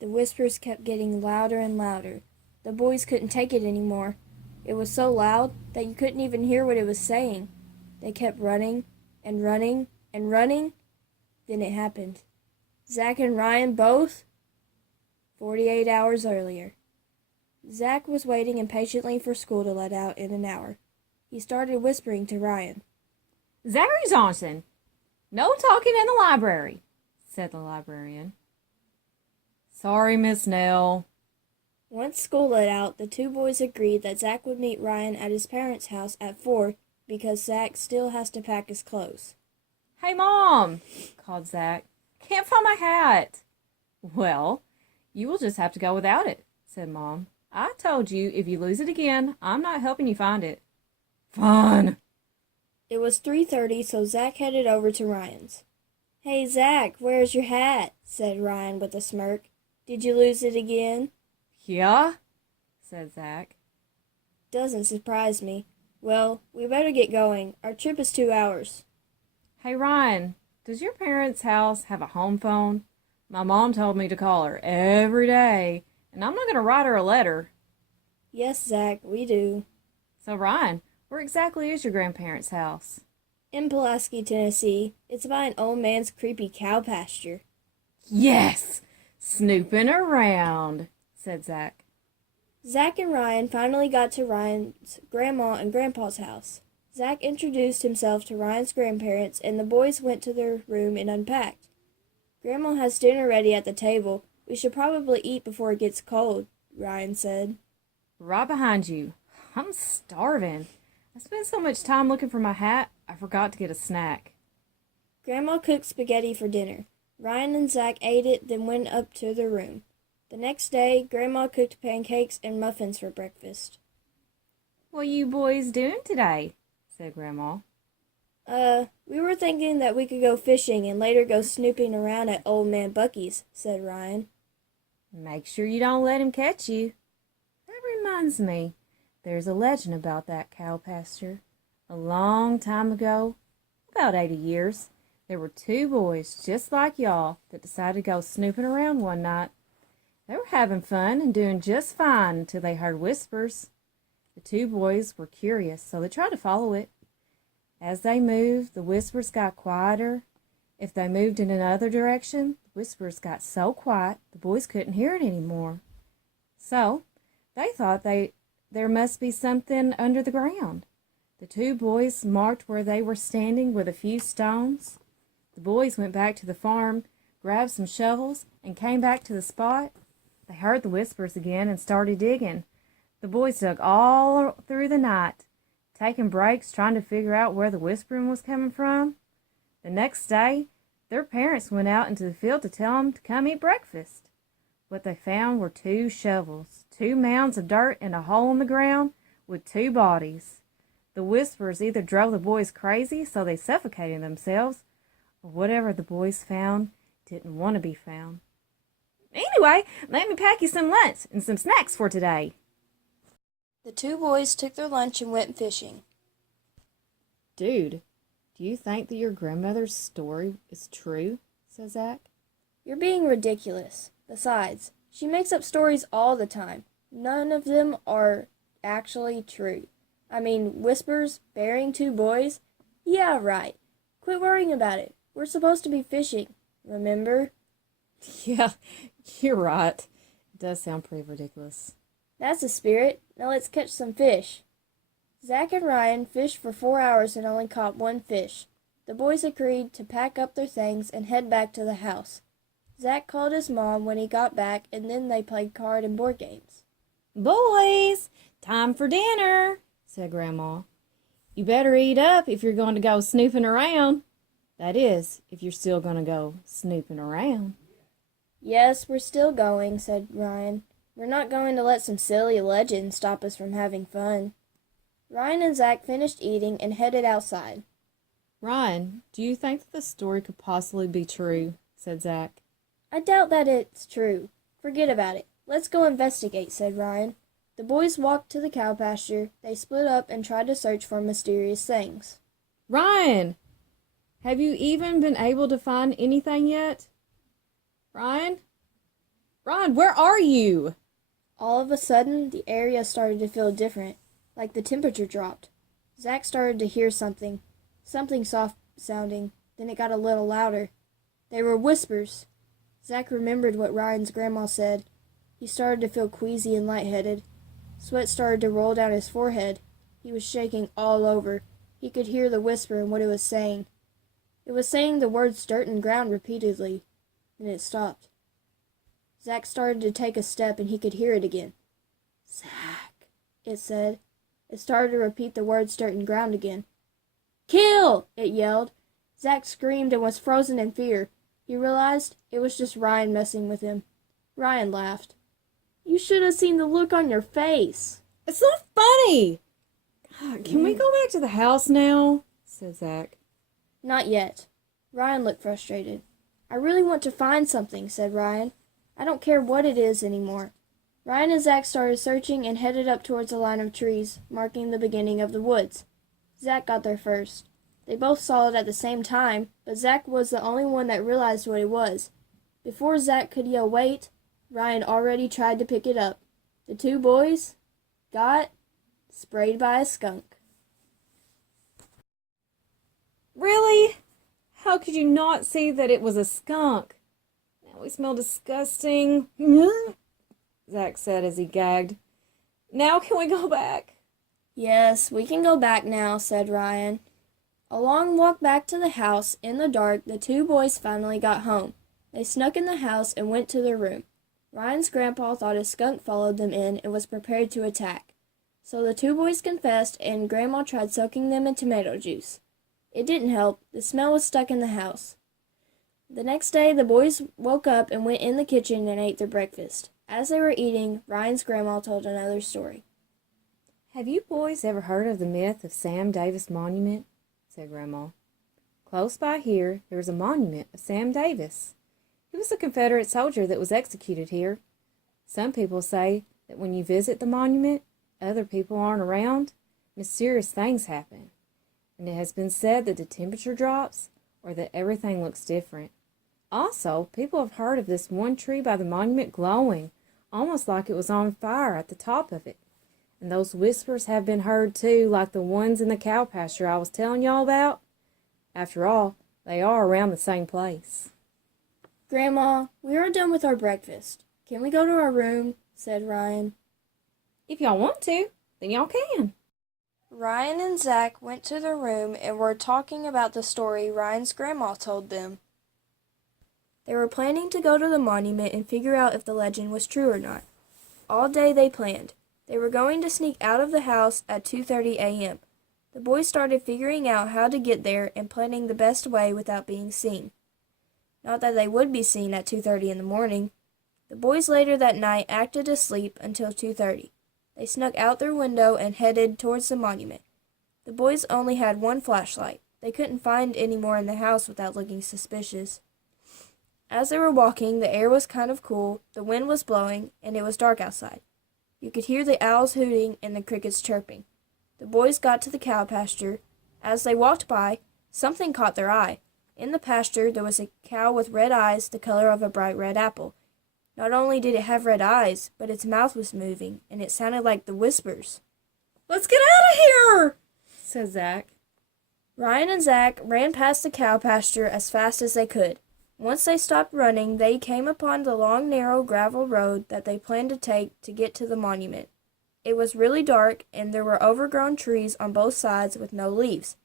The whispers kept getting louder and louder. The boys couldn't take it anymore. It was so loud that you couldn't even hear what it was saying. They kept running and running and running. Then it happened. Zach and Ryan both? 48 hours earlier. Zach was waiting impatiently for school to let out in an hour. He started whispering to Ryan. "Zachary Johnson, no talking in the library," said the librarian. "Sorry, Miss Nell." Once school let out, the two boys agreed that Zach would meet Ryan at his parents' house at 4 because Zach still has to pack his clothes. "Hey, Mom," called Zach. "Can't find my hat." "Well, you will just have to go without it," said Mom. "I told you if you lose it again, I'm not helping you find it." "Fine." It was 3:30, so Zach headed over to Ryan's. "Hey, Zach, where's your hat?" said Ryan with a smirk. "Did you lose it again?" "Yeah," said Zach. "Doesn't surprise me. Well, we better get going. Our trip is 2 hours." "Hey, Ryan, does your parents' house have a home phone? My mom told me to call her every day, and I'm not going to write her a letter." "Yes, Zach, we do." "So, Ryan, where exactly is your grandparents' house?" "In Pulaski, Tennessee. It's by an old man's creepy cow pasture." "Yes! Snooping around," said Zach. Zach and Ryan finally got to Ryan's grandma and grandpa's house. Zach introduced himself to Ryan's grandparents, and the boys went to their room and unpacked. "Grandma has dinner ready at the table. We should probably eat before it gets cold," Ryan said. "Right behind you. I'm starving. I spent so much time looking for my hat, I forgot to get a snack." Grandma cooked spaghetti for dinner. Ryan and Zach ate it, then went up to their room. The next day, Grandma cooked pancakes and muffins for breakfast. "What you boys doing today?" said Grandma. We were thinking that we could go fishing and later go snooping around at Old Man Bucky's," said Ryan. "Make sure you don't let him catch you. That reminds me, there's a legend about that cow pasture. A long time ago, about 80 years, there were two boys just like y'all that decided to go snooping around one night. They were having fun and doing just fine until they heard whispers. The two boys were curious, so they tried to follow it. As they moved, the whispers got quieter. If they moved in another direction, the whispers got so quiet the boys couldn't hear it anymore. So they thought there must be something under the ground. The two boys marked where they were standing with a few stones. The boys went back to the farm, grabbed some shovels, and came back to the spot. They heard the whispers again and started digging. The boys dug all through the night, taking breaks trying to figure out where the whispering was coming from. The next day, their parents went out into the field to tell them to come eat breakfast. What they found were two shovels, two mounds of dirt, and a hole in the ground with two bodies. The whispers either drove the boys crazy so they suffocated themselves, or whatever the boys found didn't want to be found. Anyway, let me pack you some lunch and some snacks for today." The two boys took their lunch and went fishing. "Dude, do you think that your grandmother's story is true?" said Zach. "You're being ridiculous. Besides, she makes up stories all the time. None of them are actually true. I mean, whispers, burying two boys? Yeah, right. Quit worrying about it. We're supposed to be fishing, remember?" "Yeah, you're right. It does sound pretty ridiculous." "That's the spirit. Now let's catch some fish." Zach and Ryan fished for 4 hours and only caught one fish. The boys agreed to pack up their things and head back to the house. Zach called his mom when he got back, and then they played card and board games. "Boys, time for dinner," said Grandma. "You better eat up if you're going to go snooping around. That is, if you're still going to go snooping around." "Yes, we're still going," said Ryan. "We're not going to let some silly legend stop us from having fun." Ryan and Zach finished eating and headed outside. "Ryan, do you think that the story could possibly be true?" said Zach. "I doubt that it's true. Forget about it. Let's go investigate," said Ryan. The boys walked to the cow pasture. They split up and tried to search for mysterious things. "Ryan, have you even been able to find anything yet? Ryan? Ryan, God, where are you? All of a sudden, the area started to feel different, like the temperature dropped. Zach started to hear something soft sounding, then it got a little louder. They were whispers. Zach remembered what Ryan's grandma said. He started to feel queasy and lightheaded. Sweat started to roll down his forehead. He was shaking all over. He could hear the whisper and what it was saying. It was saying the words dirt and ground repeatedly. Then it stopped. Zach started to take a step and he could hear it again. Zach, it said. It started to repeat the words dirt and ground again. Kill! It yelled. Zach screamed and was frozen in fear. He realized it was just Ryan messing with him. Ryan laughed. You should have seen the look on your face. It's not funny. God, can we go back to the house now? Said Zach. Not yet. Ryan looked frustrated. I really want to find something, said Ryan. I don't care what it is anymore. Ryan and Zach started searching and headed up towards a line of trees, marking the beginning of the woods. Zach got there first. They both saw it at the same time, but Zach was the only one that realized what it was. Before Zach could yell wait, Ryan already tried to pick it up. The two boys got sprayed by a skunk. Really? How could you not see that it was a skunk? Now we smell disgusting. Zach said as he gagged. Now can we go back? Yes, we can go back now, said Ryan. A long walk back to the house. In the dark, the two boys finally got home. They snuck in the house and went to their room. Ryan's grandpa thought a skunk followed them in and was prepared to attack. So the two boys confessed and Grandma tried soaking them in tomato juice. It didn't help. The smell was stuck in the house. The next day, the boys woke up and went in the kitchen and ate their breakfast. As they were eating, Ryan's grandma told another story. Have you boys ever heard of the myth of Sam Davis Monument? Said Grandma. Close by here, there is a monument of Sam Davis. He was a Confederate soldier that was executed here. Some people say that when you visit the monument, other people aren't around, mysterious things happen. And it has been said that the temperature drops or that everything looks different. Also, people have heard of this one tree by the monument glowing, almost like it was on fire at the top of it. And those whispers have been heard too, like the ones in the cow pasture I was telling y'all about. After all, they are around the same place. Grandma, we are done with our breakfast. Can we go to our room? Said Ryan. If y'all want to, then y'all can. Ryan and Zach went to their room and were talking about the story Ryan's grandma told them. They were planning to go to the monument and figure out if the legend was true or not. All day they planned. They were going to sneak out of the house at 2:30 a.m. The boys started figuring out how to get there and planning the best way without being seen. Not that they would be seen at 2:30 in the morning. The boys later that night acted asleep until 2:30. They snuck out their window and headed towards the monument. The boys only had one flashlight. They couldn't find any more in the house without looking suspicious. As they were walking, the air was kind of cool, the wind was blowing, and it was dark outside. You could hear the owls hooting and the crickets chirping. The boys got to the cow pasture. As they walked by, something caught their eye. In the pasture, there was a cow with red eyes the color of a bright red apple. Not only did it have red eyes, but its mouth was moving, and it sounded like the whispers. Let's get out of here, said Zach. Ryan and Zach ran past the cow pasture as fast as they could. Once they stopped running, they came upon the long, narrow gravel road that they planned to take to get to the monument. It was really dark, and there were overgrown trees on both sides with no leaves.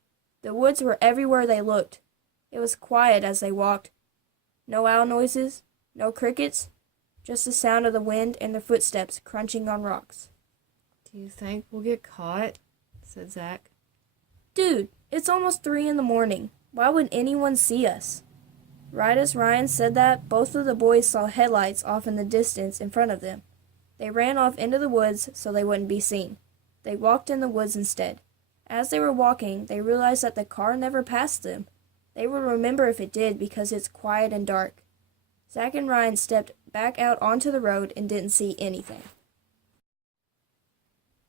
The woods were everywhere they looked. It was quiet as they walked. No owl noises, no crickets, just the sound of the wind and their footsteps crunching on rocks. Do you think we'll get caught? Said Zach. Dude, it's almost 3 in the morning. Why would anyone see us? Right as Ryan said that, both of the boys saw headlights off in the distance in front of them. They ran off into the woods so they wouldn't be seen. They walked in the woods instead. As they were walking, they realized that the car never passed them. They would remember if it did because it's quiet and dark. Zach and Ryan stepped back out onto the road and didn't see anything.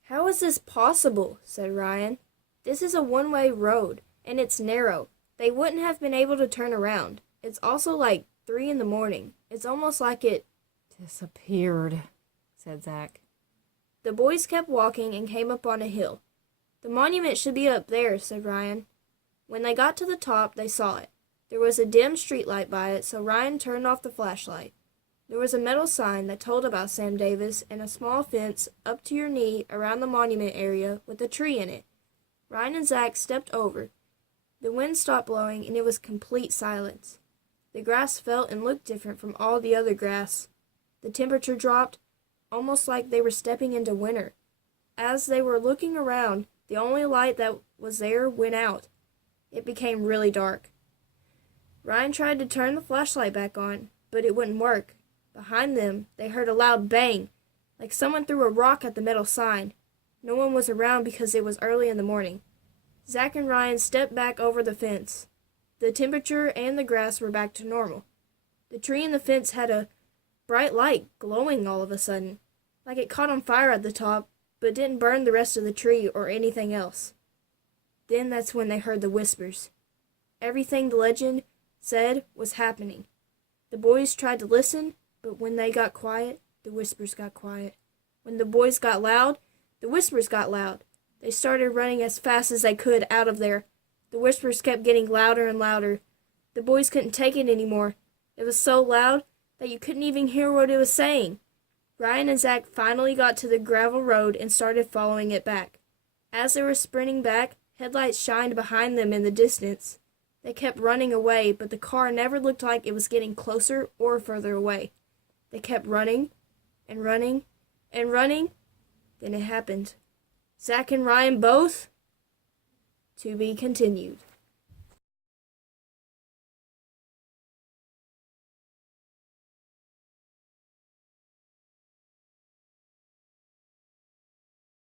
How is this possible? Said Ryan. This is a one-way road, and it's narrow. They wouldn't have been able to turn around. It's also like 3 in the morning. It's almost like it Disappeared, said Zach. The boys kept walking and came up on a hill. The monument should be up there, said Ryan. When they got to the top, they saw it. There was a dim streetlight by it, so Ryan turned off the flashlight. There was a metal sign that told about Sam Davis and a small fence up to your knee around the monument area with a tree in it. Ryan and Zach stepped over. The wind stopped blowing and it was complete silence. The grass felt and looked different from all the other grass. The temperature dropped, almost like they were stepping into winter. As they were looking around, the only light that was there went out. It became really dark. Ryan tried to turn the flashlight back on, but it wouldn't work. Behind them, they heard a loud bang, like someone threw a rock at the metal sign. No one was around because it was early in the morning. Zach and Ryan stepped back over the fence. The temperature and the grass were back to normal. The tree and the fence had a bright light glowing all of a sudden, like it caught on fire at the top, but didn't burn the rest of the tree or anything else. Then that's when they heard the whispers. Everything the legend said was happening. The boys tried to listen, but when they got quiet, the whispers got quiet. When the boys got loud, the whispers got loud. They started running as fast as they could out of there. The whispers kept getting louder and louder. The boys couldn't take it anymore. It was so loud that you couldn't even hear what it was saying. Ryan and Zach finally got to the gravel road and started following it back. As they were sprinting back, headlights shined behind them in the distance. They kept running away, but the car never looked like it was getting closer or further away. They kept running and running and running. Then it happened. Zach and Ryan both? To be continued.